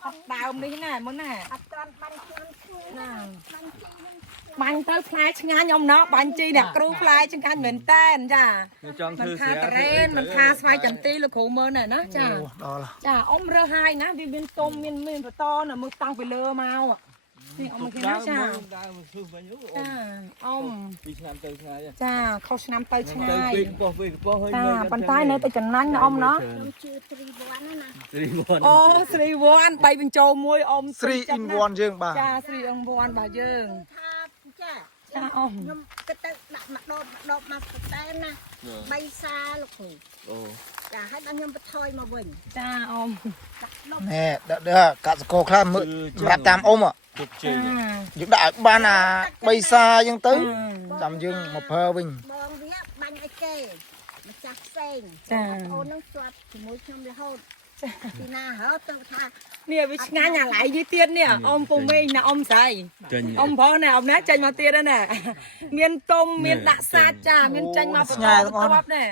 ផុតដើមនេះណាមុនណាអត់ត្រង់បាញ់ខ្ញុំណាបាញ់ទៅផ្លែឆ្ងាញ់ខ្ញុំណោះបាញ់ជីអ្នកគ្រូផ្លែឆ្ងាញ់មែនតែនចាមិនថាតរ៉េនមិនថាស្វាយចន្ទីលោកគ្រូមើលណែណាចាចាអ៊ំរើសហើយណាវាមានទុំមានបតណាមើលតាំងពីលើមកនេះអ៊ំគេណាចាចាអ៊ំពីឆ្នាំទៅឆ្ងាយចាខុសឆ្នាំទៅឆ្ងាយចាប៉ុន្តែនៅតែចំណាញ់ណាអ៊ំណាខ្ញុំជឿស្រីវ័នណាស្រីវ័នអូស្រីវ័ន3បញ្ចូលមួយអ៊ំស្រីអ៊ីនវ័នយើងបាទចាស្រីអ៊ំវ័នបាទយើងថាចាចាអ៊ំខ្ញុំគិតទៅដាក់មកដបមកស្តែណា3សាលោកគ្រូអូចាឲ្យដល់ខ្ញុំបន្ថយមកវិញចាអ៊ំណែដល់កសកលខ្លះមើលសម្រាប់តាមអ៊ំជោគជ័យយើងដាក់ឲ្យបានអា3សាអញ្ចឹងទៅចាំយើងមកប្រើវិញបងវាបាញ់ឲ្យគេម្ចាស់ផ្សេងចាអូននឹងជាប់ជាមួយខ្ញុំរហូតពីណាហៅទៅថានេះវាឆ្ងាញ់អាឡៃនេះទៀតនេះអ៊ំពុំមេងណាអ៊ំស្រីអ៊ំប្រុសណាអ៊ំណាចេញមកទៀតណាមានទុំមានដាក់សាច់ចាមានចេញមកស្ងាយទាំងអស់ណា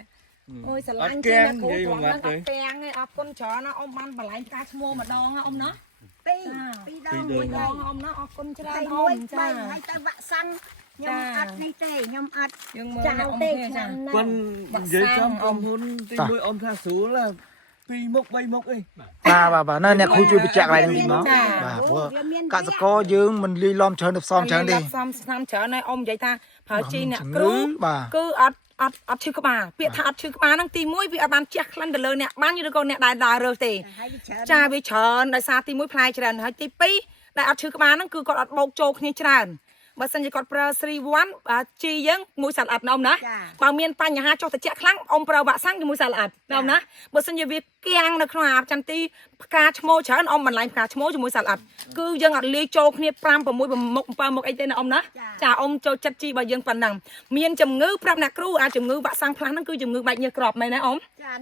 អូយស្រឡាញ់ជាងគ្រូត្រង់ហ្នឹងអត់ទាំងទេអរគុណច្រើនណាអ៊ំបានបន្លែងផ្កាឈ្មោះម្ដងណាអ៊ំណា2ដងអ៊ំណាអរគុណច្រើនអ៊ំចាហើយទៅវាក់សាំងខ្ញុំអត់នេះទេខ្ញុំអត់យើងមើលអ៊ំទេចាគាត់និយាយចំអ៊ំហ៊ុនទីមួយអ៊ំថាស្រួល2មុខ3មុខអីបាទនៅអ្នកគ្រូជួយបញ្ជាក់កន្លែងនេះមកបាទព្រោះកសកលយើងមិនលីឡំច្រើនទៅផ្សំច្រើនទេផ្សំស្នាមច្រើនហើយអ៊ំនិយាយថាប្រើជីអ្នកគ្រូគឺអត់ឈឺក្បាលពាក្យថាអត់ឈឺក្បាលហ្នឹងទី1វាអត់បានជះក្លិនទៅលើអ្នកបានឬក៏អ្នកដែលដើររើសទេចាវាច្រើនដោយសារទី1ផ្លែច្រើនហើយទី2ដែលអត់ឈឺក្បាលហ្នឹងគឺគាត់អត់បោកចូលគ្នាច្រើនបើសិនជាគាត់ប្រើស្រីវ័នជីយើងមួយសាឡអាត់ណាអ៊ំណាបើមានបញ្ហាចុះត្រជាក់ខ្លាំងអ៊ំប្រើវ៉ាក់សាំងជាមួយសាឡអាត់ណាអ៊ំណាបើសិនជាវាគៀងនៅក្នុងអាចន្ទីផ្កាឈ្មោះច្រើនអ៊ំបន្លែងផ្កាឈ្មោះជាមួយសាឡអាត់គឺយើងអត់លាយចូលគ្នា5 6មុខ7មុខអីទេណាអ៊ំណាចាអ៊ំចូលចិត្តជីបើយើងប៉ុណ្ណឹងមានជំងឺប្រាប់អ្នកគ្រូអាជំងឺវ៉ាក់សាំងផ្លាស់ហ្នឹងគឺជំងឺបែកញើសក្របមែនទេអ៊ំ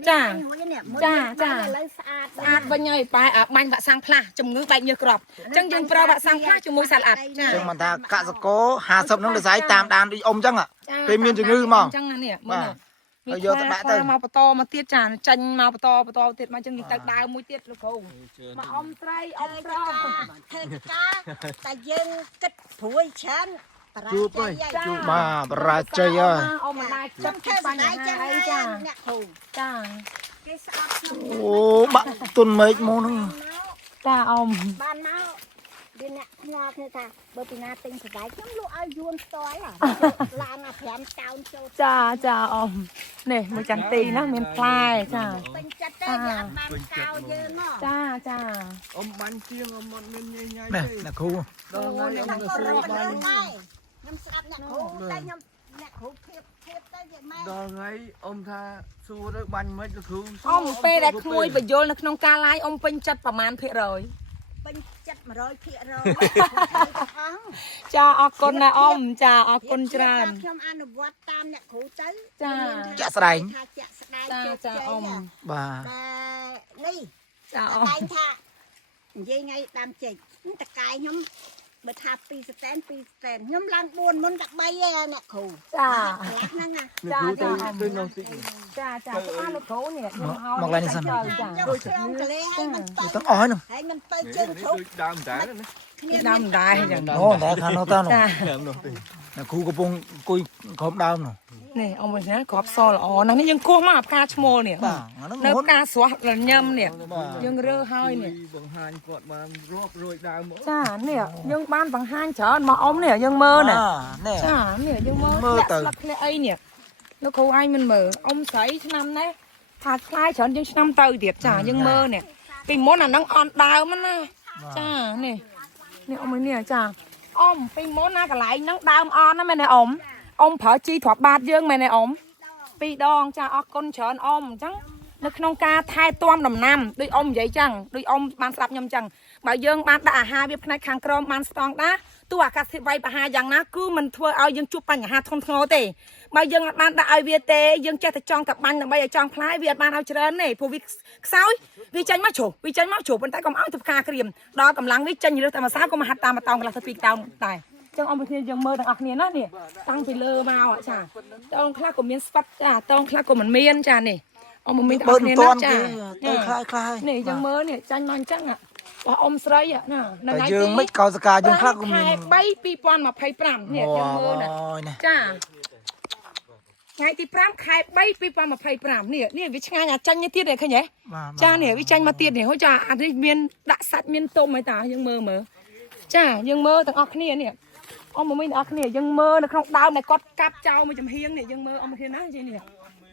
ចាឥឡូវស្អាតវិញហើយបែបាញ់វ៉ាក់សាំងផ្លាស់ជំងឺបែកញើសក្របអញ្ចឹងយើងប្រើវ៉ាក់សាំងផ្លាស់ជាមួយសាឡអាត់ចាចឹងមិនថាកសកល50ហ្នឹងដូចស្អីតាមដានដូចអ៊ំអញ្ចឹងពេលមានជំងឺមកអញ្ចឹងនេះមើលហើយយកទៅដាក់ទៅមកបន្តមកទៀតចាចាញ់មកបន្តទៀតមកអញ្ចឹងទៅដើមមួយទៀតលោកគ្រូមកអ៊ំស្រីអ៊ំប្រុសធ្វើការតែយើងគិតព្រួយច្រើនជួបហើយជួបបាទបរាជ័យហើយអ៊ំមិនដែរចិត្តគេបញ្ហាអីចាអ្នកគ្រូចាគេស្អប់អូបាក់ទុនមេឃមកហ្នឹងចាអ៊ំបានមកវាអ្នកខ្ញាល់គ្នាថាបើពីណាទិញសណ្ដែកខ្ញុំលក់ឲ្យយួនផ្ទាល់ឡាន5កោណចូលចាអ៊ំនេះមួយចន្ទីណាមានផ្លែចាពេញចិត្តទេវាអត់បានកោយើងមកចាអ៊ំបាញ់ជាងអ៊ំអត់មានញ៉ៃទេអ្នកគ្រូដល់ហើយអ៊ំទៅសួរបាញ់ខ្ញុំស្ដាប់អ្នកគ្រូតែខ្ញុំអ្នកគ្រូភៀបទៅវាម៉ែដល់ហើយអ៊ំថាសួរទៅបាញ់មិនលោកគ្រូអ៊ំពេលដែលក្មួយបញ្យលនៅក្នុងការឡាយអ៊ំពេញចិត្តប្រមាណភាគរយពេញចិត្ត100%ចាអរគុណណាអ៊ំចាអរគុណច្រើនខ្ញុំអនុវត្តតាមអ្នកគ្រូទៅចាក់ស្ដែងចាអ៊ំបាទនេះចាអ៊ំថានិយាយថ្ងៃដាំចេកតកាយខ្ញុំបើថា2ស្តែនខ្ញុំឡើង4មុនតែ3ឯអ្នកគ្រូចាហ្នឹងណាចាទៅនោះតិចចាស្អាតលោកគ្រូនេះមកឡើងនេះសិនចាដូចខ្ញុំកលេឲ្យมันទាំងអស់ហ្នឹងហើយมันទៅជើងជ្រុកដើមដែរណាគ្នាដើមដែរចឹងអូតែខាងនោះតើនោះអ្នកគ្រូកំពុងអង្គុយក្រុមដើមនោះនេះអ៊ំវិញណាក្របសល្អណាស់នេះយើងគោះមកផ្កាឈ្មោលនេះនៅផ្កាស្រស់ញឹមនេះយើងរើហើយនេះបង្ហាញគាត់បានរាប់រយដើមចានេះយើងបានបង្ហាញច្រើនមកអ៊ំនេះយើងមើលណាចានេះយើងមើលស្លឹកនេះអីនេះលោកគ្រូឯងមិនមើលអ៊ំស្រីឆ្នាំនេះថាខ្លាយច្រើនយើងឆ្នាំទៅទៀតចាយើងមើលនេះពីមុនអាហ្នឹងអន់ដើមណាចានេះអ៊ំនេះចាអ៊ំពីមុនណាកន្លែងហ្នឹងដើមអន់ណាមែនទេអ៊ំប្រើជីទ្រាប់បាតយើងមែនទេអ៊ំ2ដងចាអរគុណច្រើនអ៊ំអញ្ចឹងនៅក្នុងការថែទាំដំណាំដូចអ៊ំនិយាយចឹងដូចអ៊ំបានស្ដាប់ខ្ញុំចឹងបើយើងបានដាក់អាហារវាផ្នែកខាងក្រោមបានស្តង់ដាទោះអាកាសធាតុវាយប្រហារយ៉ាងណាគឺមិនធ្វើឲ្យយើងជួបបញ្ហាធ្ងន់ធ្ងរទេបើយើងអត់បានដាក់ឲ្យវាទេយើងចេះតែចង់តែបាញ់ដើម្បីឲ្យចង់ផ្លែវាអត់បានឲ្យច្រើនទេព្រោះវាខ្សោយវាចេញមកជ្រុះប៉ុន្តែកុំឲ្យទៅផ្កាក្រៀមដល់កម្លាំងវាចេញរើសតែម្សៅកុំហាត់តាម1តោងកន្លះទៅ2តោងតែចឹងអ៊ំគ្នាយើងមើលទាំងអស់គ្នាណានេះតាំងពីលើមកចាតោងខ្លះក៏មានស្វិតចាតោងខ្លះក៏មិនមានចានេះអ៊ំមានទាំងអស់គ្នាណាចាទៅខ្លាយនេះយើងមើលនេះចាញ់មកអញ្ចឹង บ่អ៊ំស្រីណានៅ តែ ថ្ងៃ យើងមិនកោសកាយើងខ្លះក៏មាន ខែ3 2025នេះយើងមើលណា អូយណា ចាថ្ងៃទី5ខែ3 2025នេះវាឆ្ងាញ់អាចាញ់នេះទៀតឃើញទេចានេះវាចាញ់មកទៀតនេះហូចចាអានេះមានដាក់សាច់មានទុំហើយតាយើងមើលចាយើងមើលទាំងអស់គ្នានេះអ៊ំមួយទាំងអស់គ្នាយើងមើលនៅក្នុងដើមដែលគាត់កាប់ចោលមួយចំហៀងនេះយើងមើលអ៊ំគ្នាណានេះ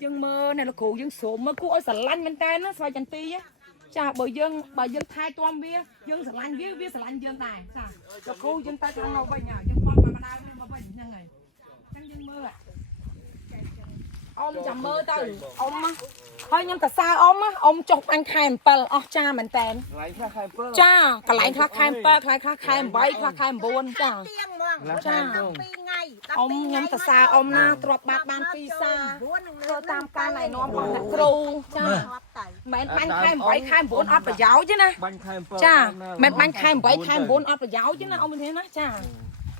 យើងមើលនៅលោកគ្រូយើងស្រូមមើលគួរឲ្យស្រឡាញ់មែនតើណាស្វាយចន្ទីចាបើយើងថែទាំវាយើងស្រឡាញ់វាស្រឡាញ់យើងដែរចាលោកគ្រូយើងទៅខាងមកវិញយើងគាត់មកម្ដៅមកវិញហ្នឹងហើយអញ្ចឹងយើងមើលអ៊ំចាំមើលទៅអ៊ំហើយខ្ញុំតសើអ៊ំចុះបាញ់ខែ7អស់ចាមែនតើ កន្លែងខ្លះខែ7 ចាកន្លែងខ្លះខែ7ខ្លះខែ8ខ្លះខែ9ចា ចា អ៊ំខ្ញុំតសើអ៊ំណាទ្របបាត់បាន2សាធ្វើតាមការណែនាំរបស់អ្នកគ្រូចាមិនបាញ់ខែ8ខែ9អត់ប្រយោជន៍ទេណា បាញ់ខែ7 ចាមិនបាញ់ខែ8ខែ9អត់ប្រយោជន៍ទេណាអ៊ំមិនទេណាចា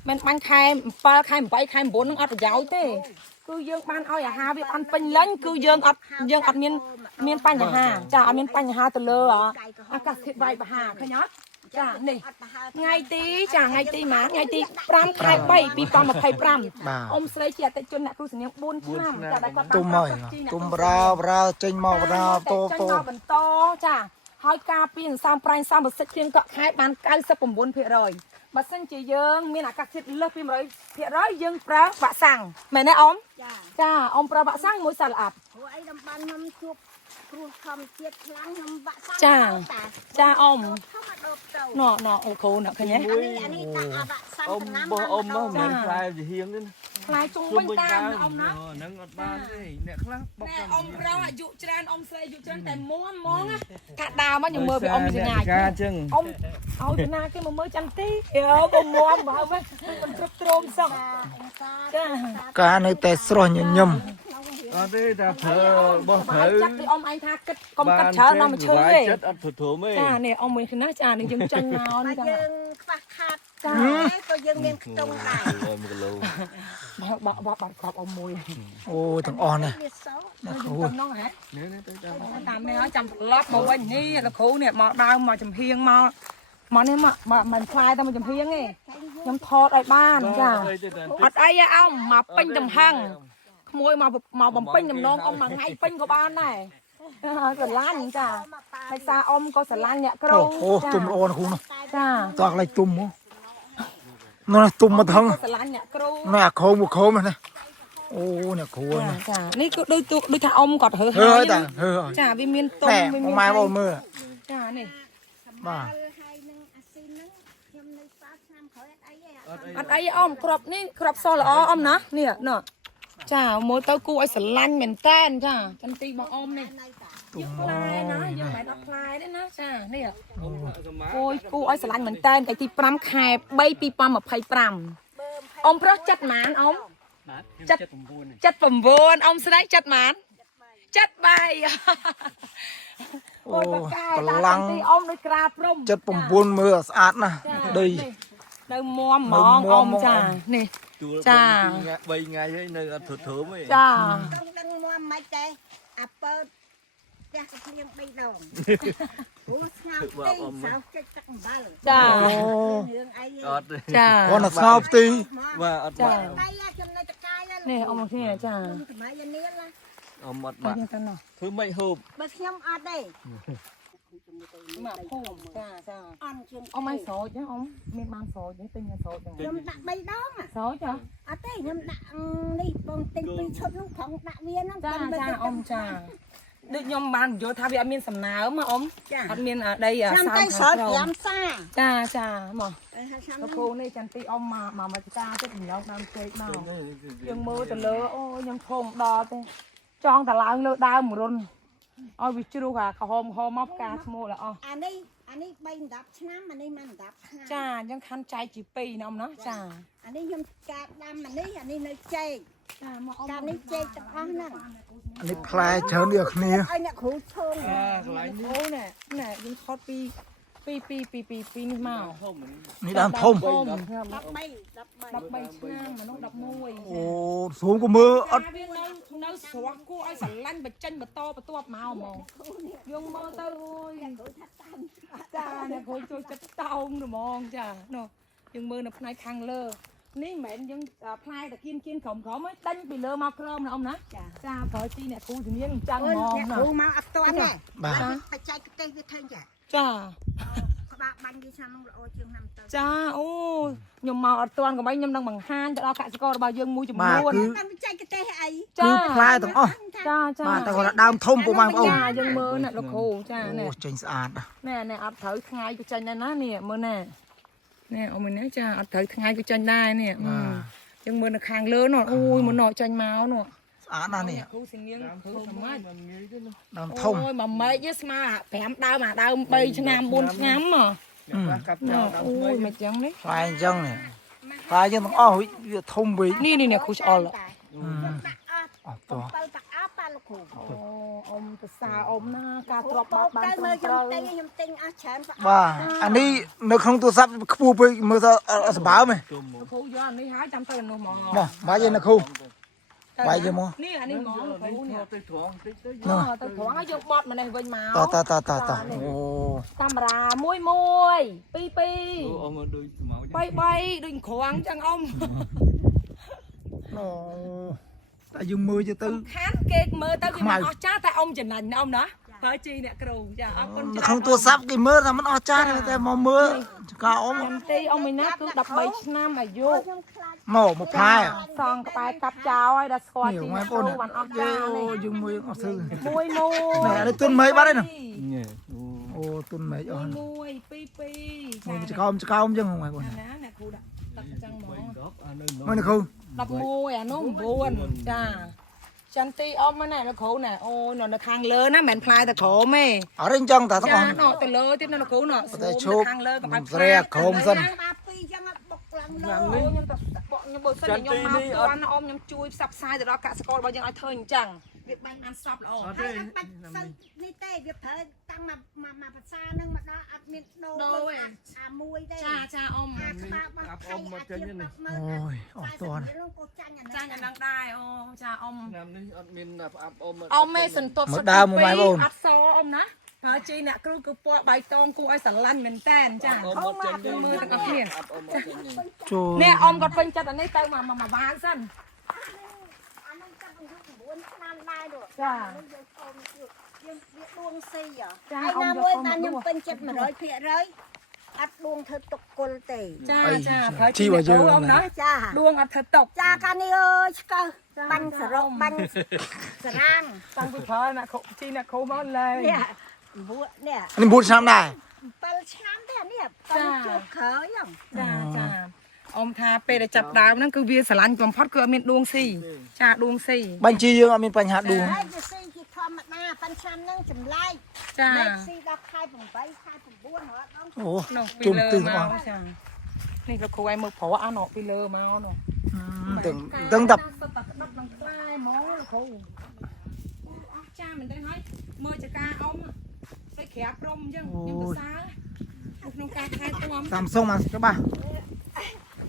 មិនបាញ់ខែ7ខែ8ខែ9នឹងអត់ប្រយោជន៍ទេគឺយើងបានឲ្យអាហារវាអត់ពេញលេញគឺយើងអត់មានបញ្ហាចាអត់មានបញ្ហាទៅលើអាកាសធាតុវាយបហាឃើញអត់ចានេះថ្ងៃទី5ខែ3 2025អ៊ំស្រីជាអតិថិជនអ្នកគ្រូសញ្ញា4ឆ្នាំចាដែលគាត់ ទុំហើយទុំរាវចេញមករាវតបន្តចាហើយការពីសន្សំប្រាញ់សំប្រសិទ្ធគ្រឿងកក់ខែបាន 99% បើសិនជាយើងមានអាកាសធាតុលើសពី 100% យើងប្រើវ៉ាក់សាំងមែនទេអ៊ំចាអ៊ំប្រើវ៉ាក់សាំងមួយសាឡអាប់ ព្រោះអីតំបន់ខ្ញុំជួបគ្រោះធម្មជាតិខ្លាំងខ្ញុំវ៉ាក់សាំង ចាអ៊ំ ធម្មតាទៅ ណ៎អូគ្រូណ៎ឃើញទេ អានេះដាក់វ៉ាក់សាំង អ៊ំ ឆ្នាំ បោះអ៊ំមកមិនខ្លាយជាហៀងទេ ខ្លាយជុំវិញតាមអ៊ំណា ហ្នឹងអត់បានទេអ្នកខ្លះបុក ណែ តាម អ៊ំប្រើអាយុច្រើនអ៊ំស្រីអាយុច្រើនតែមួមហ្មងថាដើមមកខ្ញុំមើលពីអ៊ំសញ្ញា ការអញ្ចឹង អ៊ំឲ្យតាណាគេមកមើលចន្ទីកុំមួមបើមិនគ្រប់គ្រងសោះចា ការនៅតែស្រស់ញញឹម អត់ទេតែប្រើបោះប្រើ ចាក់ពីអ៊ំឯងថាគិតកុំកាត់ច្រើនដល់មួយឈើទេ ចិត្តអត់ព្រមទេ ចានេះអ៊ំមួយណាចានេះយើងចាញ់មកនេះចា យើងខ្វះខាត ចា ក៏យើងមានខ្ទង់ដែរ 1គីឡូ បាក់ក្របអ៊ំមួយ អូទាំងអស់ណា វាសោ អ្នកគ្រូ ទៅនងហ៎ នេះទៅតាម តាមនេះហើយចាំត្រឡប់មកវិញនេះលោកគ្រូនេះមកដើមមកចំហៀងមកនេះមកមិនខ្លាយតែមកចំហៀងទេខ្ញុំថតឲ្យបានចាអត់អីទេអ៊ំមកពេញទំហឹងក្មួយមកបំពេញដំណងអ៊ំមួយថ្ងៃពេញក៏បានដែរស្រឡាញ់ចាហើយសារអ៊ំក៏ស្រឡាញ់អ្នកគ្រូ អូទុំល្អណាស់គ្រូណា ចា តោះកន្លែងទុំហ៎នោះទុំមកថង ស្រឡាញ់អ្នកគ្រូ ណែអាខោមកខោមកណាអូអ្នកគ្រូណា ចានេះគឺដូចថាអ៊ំគាត់រើស ហើ ហើយ តាហើ ចាវាមានទុំ តែ វា ម៉ែបងមើល ចានេះ បាទ ហើយនឹងអាស៊ីនហ្នឹងខ្ញុំនៅស្អាតឆ្នាំក្រោយអត់អីទេ អត់អីអ៊ំក្របនេះក្របសល្អអ៊ំណានេះណ៎ចាមើលទៅគួរឲ្យស្រឡាញ់មែនតែនចាចន្ទីបងអ៊ំនេះ នៅតា យើងផ្លែណាយើងមិនអត់ផ្លែទេណាចានេះ អ៊ំសម្មា អូយគួរឲ្យស្រឡាញ់មែនតែនតែទី5ខែ3 2025អ៊ំប្រុសចិត្តម៉ានអ៊ំចិត្ត9អ៊ំស្រីចិត្តម៉ានចិត្ត3អូយបកាយតាតាទីអ៊ំដូចក្រាព្រំ ចិត្ត9មើលស្អាតណាស់ដី នៅមួមហ្មងអ៊ំចានេះ 3ថ្ងៃហើយនៅអត់ធំទេ ចា ត្រង់ដឹងមកមិនទេអាពើផ្ទះស្លៀង3ដងព្រោះស្ងោរទីសៅចិត្តទឹកអំបិល ចា រឿងអី អត់ទេ ចា គាត់ស្ងោផ្ទី បាទអត់ ចា បាក់ ដៃចំណុចតកាយហ្នឹង នេះអ៊ំមកគ្នាចា សម័យនេះណា អ៊ំអត់ បា បា ក់ ក់ ទៅណោះ ធ្វើមិនហូប បើខ្ញុំអត់ទេ មកភូមិចាចា អន់ជាង អ៊ំឲ្យស្រោចណាអ៊ំមានបានស្រោចទេទិញស្រោចហ្នឹង ខ្ញុំដាក់3ដង ស្រោចចា អត់ទេខ្ញុំដាក់នេះបងទិញ2ឈុតនោះផងដាក់វាហ្នឹង ចាចាអ៊ំចាដូចខ្ញុំបានយល់ថាវាអត់មានសំណើមអ៊ំ ចា អត់មានដី ឆ្នាំ សើ តែ ម ស្រោច5សា ចាចាមក ឆ្នាំ លោកគ្រូនេះចន្ទីអ៊ំមកមកចាទៅចម្លងដើមចេកមកយើងមើលទៅលើអូខ្ញុំធំដល់ទេចង់តែឡើងលើដើមរុនឲ្យវាជ្រុះអាក្រហមមកផ្កាឈ្មោះល្អ អានេះ3 10ឆ្នាំអានេះមិន10ឆ្នាំ ចាអញ្ចឹងខាន់ចែកជា2ណាអ៊ំណាចា អានេះខ្ញុំកាត់ដាំអានេះនៅចេក ចាមកអ៊ំ កាត់នេះចេកទាំងអស់ហ្នឹង អានេះផ្លែច្រើនដូចគ្នា ឲ្យអ្នកគ្រូឈង កន្លែងនេះ អូណែយើងថតពី ปีนี่มา นี่ដើមធំ ធំ 13 13ឆ្នាំmà nó 11 អូស្រួលក៏មើលអត់ វានៅស្រស់គួរឲ្យស្រឡាញ់បញ្ចេញបន្តបន្ទាប់មកហ្មងយើងមើលទៅអូយចាអ្នកគ្រូចូលចិត្តតោងហ្មងចានោះយើងមើលនៅផ្នែកខាងលើនេះមិនមែនយើងផ្លែតាគៀនក្រុមហ្នឹងដាញ់ពីលើមកក្រមណាអ៊ំណាចាប្រើជីអ្នកគ្រូជំនាញអញ្ចឹងហ្មង អ្នក ណា គ្រូមកអត់ទាន់ទេ បាទ បច្ចេកទេសវាឃើញចា ចា ក្បាលបាញ់វាឆ្នាំនោះល្អជាងឆ្នាំទៅ ចាអូខ្ញុំមកអត់ទាន់ក៏បីខ្ញុំនឹងបង្ហាញទៅដល់កសិកររបស់យើងមួយចំនួន តាមបច្ចេកទេសអី គឺផ្លែទាំងអស់ ចាចា បាទតែគាត់ថាដើមធំពុកម៉ែបងប្អូន ចាយើងមើលណាលោកគ្រូចា អូ នេះ ចេញស្អាត ណែអត់ត្រូវថ្ងៃក៏ចាញ់ដែរណានេះមើលណែអ៊ំនេះចាអត់ត្រូវថ្ងៃក៏ចាញ់ដែរនេះយើងមើលនៅខាងលើនោះអូយមកណោចាញ់មកនោះ ស្អាតណាស់នេះ គ្រូសៀងនាងធ្វើសមាច់ ដើមធំ អូយមួយម៉េចស្មើ5ដើមអាដើម3ឆ្នាំ4ឆ្នាំហ៎ កាប់ចោល អូយមិនចឹងនេះ ផ្លែអញ្ចឹងនេះផ្លែយើងទាំងអស់វាធំវិញ នេះគ្រូឆ្អល់ ដាក់អត់ អត់តោះ ទៅតាអស់ប៉ាលោកគ្រូ អូអ៊ំប្រសាអ៊ំណាការទ្រប បោ បា ក ត់បាន ទៅ ត្រឹ មើ ម ល ត្រូវខ្ញុំទិញអស់ច្រើនប៉ា បាទអានេះនៅក្នុងទូរស័ព្ទខ្ពស់ពេកមើលទៅអត់សម្បើមទេ គ្រូយកអានេះហើយចាំទៅនោះហ្មង មកបាយយើងនៅគ្រូបាយយើងមក នេះអានេះហ្មងគ្រូនេះ ទៅត្រង់តិចទៅ ទៅត្រង់ហើយយើងបត់មកនេះវិញមក តអូ កាមេរ៉ា1 1 2 2 អ៊ំដូចស្មៅ 3 3ដូចគ្រាំងចឹងអ៊ំ អូតែយើងមើលទៅ ខានគេមើលទៅវាមិនអស់ចាស់តែអ៊ំចំណេញណាអ៊ំណាបើជីអ្នកគ្រូចាអរគុណ នៅក្នុងទូរស័ព្ទគេមើលថាมันអស់ចាស់តែមកមើលកាអ៊ំ ចាំទីអ៊ំឯណាគឺ13ឆ្នាំអាយុ ខ្ញុំខ្លាច មកផ្លែ សងក្បែរកាប់ចោលហើយដល់ស្គាល់ នេះ ជី បង អ្នក ប្អូ គ្ ន រូបានអស់ យើ ចាស់នេះ យើងមើលអស់ស្ទើរ មួយមួយ នេះអានេះទុនមេឃបាត់ហើយណា ញ៉េ អូទុនមេឃអស់ មួយ2 2 មើលចកោមអញ្ចឹងបងប្អូន ណាអ្នកគ្រូដាក់ចឹងហ្មង 10អានៅ មកនៅគ្រូ 11អានោះ9ចាចាំទីអ៊ំណាលោកគ្រូណាអូនៅខាងលើណាមិនមែនផ្លែតែក្រមទេ អរិញចឹងតាទាំងអ ចា ស់ ណោទៅលើទៀតនៅលោកគ្រូណោ តែឈប់ ខាងលើក៏បាច់ ស្រែក្រមសិន បាពីចឹងបុកឡើងលើ ខ្ញុំទៅបកខ្ញុំបើសិនខ្ញុំមកទាន់អ៊ំខ្ញុំជួយផ្សព្វផ្សាយទៅដល់កសិកររបស់យើងឲ្យធ្វើអញ្ចឹងវាបាញ់បានសពល្អ អត់ ហើ ទេ យអត់បាច់សូវនេះទេវាប្រើតាំងមកភាសានឹងមកដល់អត់មានដូរអាមួយទេ ចាអ៊ំ អាក្បាលបោះថៃអាជា100000 អូយអស់តន លោកក៏ចាញ់អា ចាញ់អានឹងដែរអូចាអ៊ំ ឆ្នាំនេះអត់មានផ្អាប់អ៊ំ អ៊ំមេសន្ទប់អត់សអ៊ំណាបើជីអ្នកគ្រូគឺពណ៌បៃតងគួរឲ្យស្រឡាញ់មែនតែនចា អ៊ំអត់ចេញទេ មើលទាំងអស់គ្នា អត់អ៊ំអត់ចេញទេ ចូល នេះអ៊ំគាត់ពេញចិត្តអានេះទៅមកវាវសិន អានឹងចាប់9ឆ្នាំដែរនោះ ចា យើងអ៊ំយើងវាដួងស៊ី ចា ហើយ អ៊ំ ណា យក មួយ អ៊ំ បាន មក ខ្ញុំពេញចិត្ត 100%អត់ដួងធ្វើទុកគុលទេ ចាចាប្រើជីអ្នកគ្រូអ៊ំណា ចា ដួងអត់ធ្វើຕົក ចាកានេះអើយឆ្កឹះបាញ់សរកបាញ់សរាង តាំងពីប្រើអ្នកគ្រូជីអ្នកគ្រូមកលេង នេះវក់នេះ នេះ4ឆ្នាំដែរ 7ឆ្នាំទេអានេះតាំងជួបក្រោយហ្នឹង ចាអ៊ំថាពេលដែលចាប់ដើមហ្នឹងគឺវាស្រឡាញ់បំផុតគឺអត់មានដួងស៊ីចាដួងស៊ី បញ្ជីយើងអត់មានបញ្ហាដួង ហើយវាស៊ីជាធម្មតាប៉ុន្តែឆ្នាំហ្នឹងចម្លែក ចា លេខស៊ីដល់ខែ8ខែ9រហូតដល់ អូ នោះពី ជុំ លើ ទឹង ម អស់ កចានេះលោកគ្រូឲ្យមើលប្រវត្តិអានោះពីលើមកនោះ ទាំងតា សុទ្ធតែក្តាប់នឹងខ្លាយហ្មងលោកគ្រូអស់ចាមែនទេហើយមើលចកាអ៊ំទៅក្រាបព្រំអញ្ចឹងខ្ញុំទៅសាក្នុងការខែទាំ តាមសុងមកច្បាស់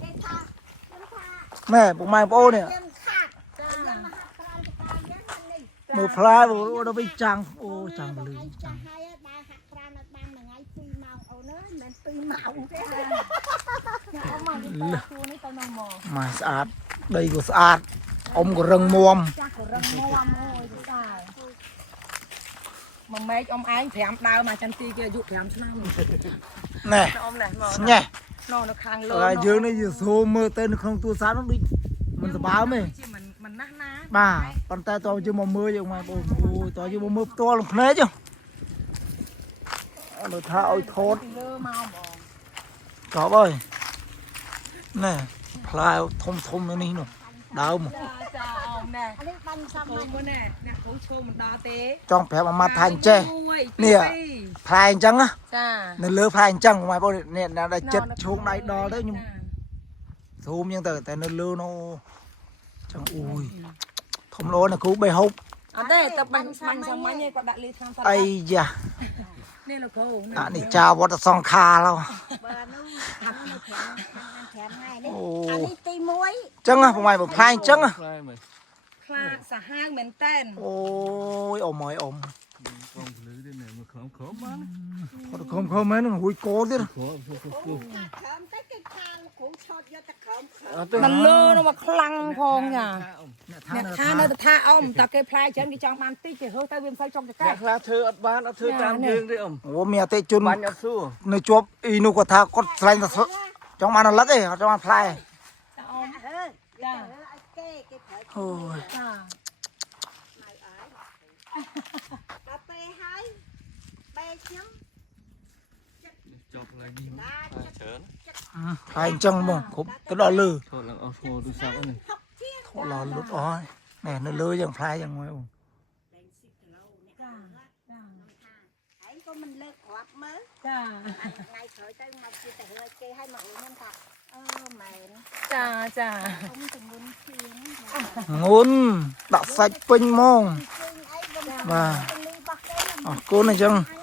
គេថាខ្ញុំថា ណែពុកម៉ែបងប្អូននេះ ខ្ញុំខាត ចា ខ្ញុំមកហាត់ក្រោយចកាយ៉ាងនេះ មើលផ្លែដល់វិញចាំងអូចាំងលឺ ចាស់ហើយដើរហាត់ប្រាណនៅបានមួយថ្ងៃ2ម៉ោងអូនអើយមិន2ម៉ោងទេ អ៊ំមកទៅជួនេះទៅនោះមក ម៉ែស្អាតដីក៏ស្អាតអ៊ំក៏រឹងមាំ ចាស់ក៏រឹងមាំអូយទៅតាមកម៉េចអ៊ំឯង5ដើមមកចន្ទទីគេអាយុ5ឆ្នាំ ណែ អ៊ំណែមក ស្ញេះ នៅខាងលើ ហើយយើងនេះយើងស៊ូមើលទៅនៅក្នុងទូរស័ព្ទនោះដូចមិនសបើមទេ ជាមិនណាស់ណា បាទប៉ុន្តែតើយើងមកមើលយើងមកបងអូយតើយើងមកមើលផ្ទាល់ក្នុងភ្នែកចុះអត់ថាឲ្យថត ពីលើមកហ្មង ចប់ហើយណែផ្លែធំនៅនេះនោះដើម ចាអ៊ំណែ អានេះបាញ់សំ គ្រូមើលណែអ្នកគ្រូឈោមិនដល់ទេ ចង់ប្រាប់អាម៉ាត់ថាអញ្ចេះ នេះ ផ្លែអញ្ចឹងណា ចា នៅលើផ្លែអញ្ចឹងបងប្អូននេះដល់ចិត្តឈោងដៃដល់ទៅខ្ញុំស៊ូមអញ្ចឹងទៅតែនៅលើនោះចឹងអូយធំល្អណាគ្រូបីហូប à đây tập bánh xong máy này có đặt lên tham អីយ៉ា nên là cô អានេះចាវត្តសង្ខាឡោ បើនោះអានោះ5ថ្ងៃនេះ អូ អានេះទី1 ចឹងហ៎ប្រហែលបំផ្លាញចឹងហ៎ ខ្លាយមើល pha xả hang men tên អូយអ៊ំអើយអ៊ំ កងភ្លឺទេណែមើលខំបាន គាត់ខំខំមែនហួយកោទៀត ខំ ខំតែគេខាងគ្រូឆោតយកតែខំ มันlơ nó mà khăng phong nhỉ អ្នកថា nè tha nó tha ông ta kê plai chân cái trong ban tí chỉ hơi tay viêm say trong cái អ្នក cái ខ្លះធ្វើអត់បានអត់ធ្វើតាមយើងទេអ៊ំ អូមានអតិជន បាញ់អត់សួរ នៅជាប់អ៊ីនោះគាត់ថាគាត់ឆ្លាញ់តែចង់បានរលឹកទេអត់ចង់បានផ្លែ ông ហឺចាឲ្យគេប្រើ អូយ à ដល់ពេលហើយពេលខ្ញុំ ចប់ឡើងនេះច្រើន ផ្លែអញ្ចឹងហ្មងគ្រប់ទៅដល់លើ ថតឡើងអស់ឈ្មោះទូរស័ព្ទនេះ ថតឡលុតអស់ណែនៅលើយ៉ាងផ្លែយ៉ាងងើយបង ហើយក៏មិនលើកគ្រាប់មើល cha ថ្ងៃក្រោយទៅមកជិះទៅរើគេឲ្យមកខ្ញុំថាមែន cha cha ខ្ញុំទៅមុនជាង ងុនដាក់សាច់ពេញហ្មង អីខ្ញុំ បាទ ទៅលីបោះគេ អរគុណអញ្ចឹង អ